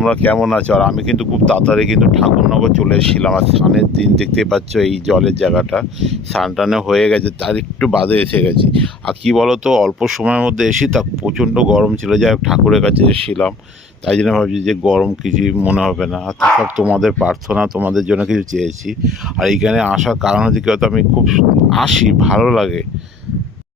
তোমরা কেমন আছো? আর আমি কিন্তু খুব তাড়াতাড়ি কিন্তু ঠাকুরনগর চলে এসেছিলাম। আর স্নানের দিন দেখতেই পাচ্ছ এই জলের জায়গাটা স্নান টানে হয়ে গেছে, তার একটু বাদে এসে গেছি। আর কি বলো তো, অল্প সময়ের মধ্যে এসি তা প্রচণ্ড গরম ছিল, যাই হোক ঠাকুরের কাছে এসেছিলাম, তাই জন্য ভাবছি যে গরম কিছু মনে হবে না। আর সব তোমাদের প্রার্থনা, তোমাদের জন্য কিছু চেয়েছি। আর এইখানে আসার কারণ হচ্ছে কি বলতো, আমি খুব আসি, ভালো লাগে।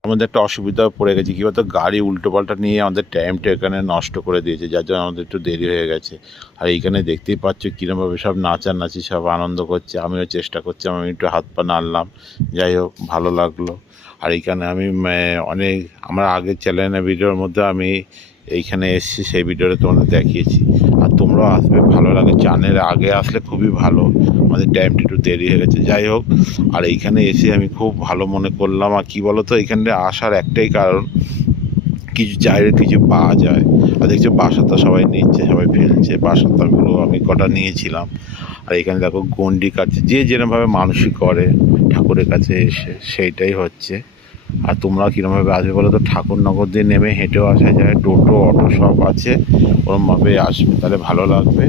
আমাদের একটা অসুবিধা পড়ে গেছে, কী বলতো, গাড়ি উল্টোপাল্টা নিয়ে আমাদের টাইমটা এখানে নষ্ট করে দিয়েছে, যার জন্য আমাদের একটু দেরি হয়ে গেছে। আর এইখানে দেখতেই পাচ্ছ কীরকমভাবে সব নাচানাচি, সব আনন্দ করছে, আমিও চেষ্টা করছি, আমি একটু হাত পা নাড়লাম, যাই হোক ভালো লাগলো। আর এইখানে আমি অনেক আমার আগের চ্যানেলের ভিডিওর মধ্যে আমি এইখানে এসেছি, সেই ভিডিওটা তোমাদের দেখিয়েছি। আর তোমরাও আসবে, ভালো লাগে, চ্যানেলে আগে আসলে খুবই ভালো। আমাদের টাইমটা একটু দেরি হয়ে গেছে, যাই হোক। আর এইখানে এসে আমি খুব ভালো মনে করলাম। আর কী বলো তো, এইখানে আসার একটাই কারণ, কিছু চাইলে কিছু পাওয়া যায়। আর দেখছো বাসাতা সবাই নিচ্ছে, সবাই ফেলছে, বাসাতাগুলো আমি কটা নিয়েছিলাম। আর এখানে দেখো গন্ডি কাটছে, যে যেরকমভাবে মানুষই করে ঠাকুরের কাছে এসে, সেইটাই হচ্ছে। আর তোমরা কীরকমভাবে আসবে বলো তো, ঠাকুরনগর দিয়ে নেমে হেঁটেও আসা যায়, টোটো অটো সব আছে, ওরকমভাবে আসবে, তাহলে ভালো লাগবে।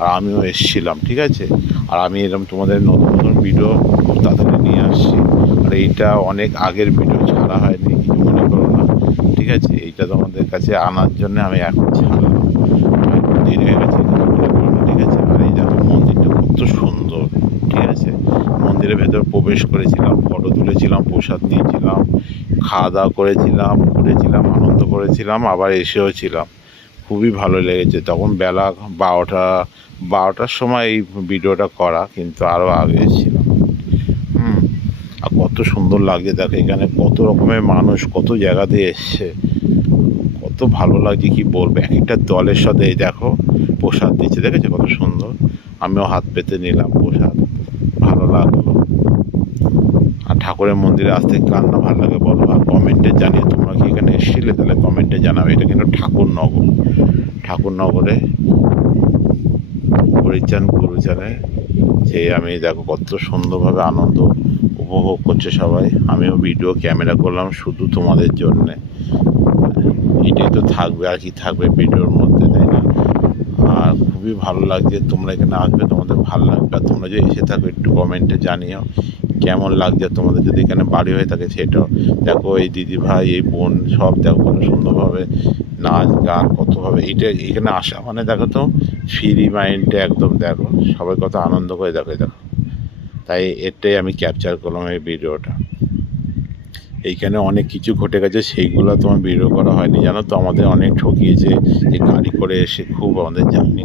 আর আমিও এসেছিলাম, ঠিক আছে। আর আমি এরকম তোমাদের নতুন নতুন ভিডিও খুব তাড়াতাড়ি নিয়ে আসছি। আর এইটা অনেক আগের ভিডিও, ছাড়া হয়নি, কিছু মনে করো না, ঠিক আছে। এইটা তোমাদের কাছে আনার জন্য আমি এখন ছাড়লাম, একটু দেরি হয়ে গেছে, কিছু মনে করো না, ঠিক আছে। আর এই দেখো মন্দিরটা কত সুন্দর, ঠিক আছে। মন্দিরের ভেতর প্রবেশ করেছিলাম, ফটো তুলেছিলাম, প্রসাদ নিয়েছিলাম, খাওয়া দাওয়া করেছিলাম, ঘুরেছিলাম, আনন্দ করেছিলাম, আবার এসেও ছিলাম। খুবই ভালো লেগেছে। তখন বেলা 12টার সময় এই ভিডিওটা করা, কিন্তু আরও আগে ছিলাম। আর কত সুন্দর লাগছে দেখো, এখানে কত রকমের মানুষ কত জায়গা দিয়ে এসছে, কত ভালো লাগছে কি বলবো। এক একটা দলের সাথে এই দেখো প্রসাদ দিচ্ছে, দেখেছো কত সুন্দর। আমিও হাত পেতে নিলাম প্রসাদ, ভালো লাগলো। আর ঠাকুরের মন্দিরে আসতে কার না ভালো লাগে বলো। আর কমেন্টে জানিয়ে তোমরা কি এখানে এসেছিলে, তাহলে কমেন্টে জানাবে। এটা কিন্তু ঠাকুরনগরে হরিচাঁদ গুরুচাঁদে যে আমি দেখো কত সুন্দরভাবে আনন্দ উপভোগ করছে সবাই। আমিও ভিডিও ক্যামেরা করলাম শুধু তোমাদের জন্যে। এটাই তো থাকবে, আর কি থাকবে ভিডিওর মধ্যে, তাই না? আর খুবই ভালো লাগছে, তোমরা এখানে আসবে, তোমাদের ভালো লাগবে। আর তোমরা যদি এসে থাকো একটু কমেন্টে জানিও কেমন লাগছে। তোমাদের যদি এখানে বাড়ি হয়ে থাকে সেটাও দেখো, এই দিদি ভাই, এই বোন, সব দেখো কত সুন্দরভাবে নাচ গান কতভাবে। এখানে আসা মানে দেখো তো ফ্রি মাইন্ডে একদম, দেখো সবাই কত আনন্দ করে, দেখো দেখো। তাই এটাই আমি ক্যাপচার করলাম এই ভিডিওটা। এইখানে অনেক কিছু ঘটে গেছে, সেইগুলো তোমার ভিডিও করা হয়নি, জানো তো। আমাদের অনেক ঠকিয়েছে, যে গাড়ি করে এসে খুব আমাদের জার্নি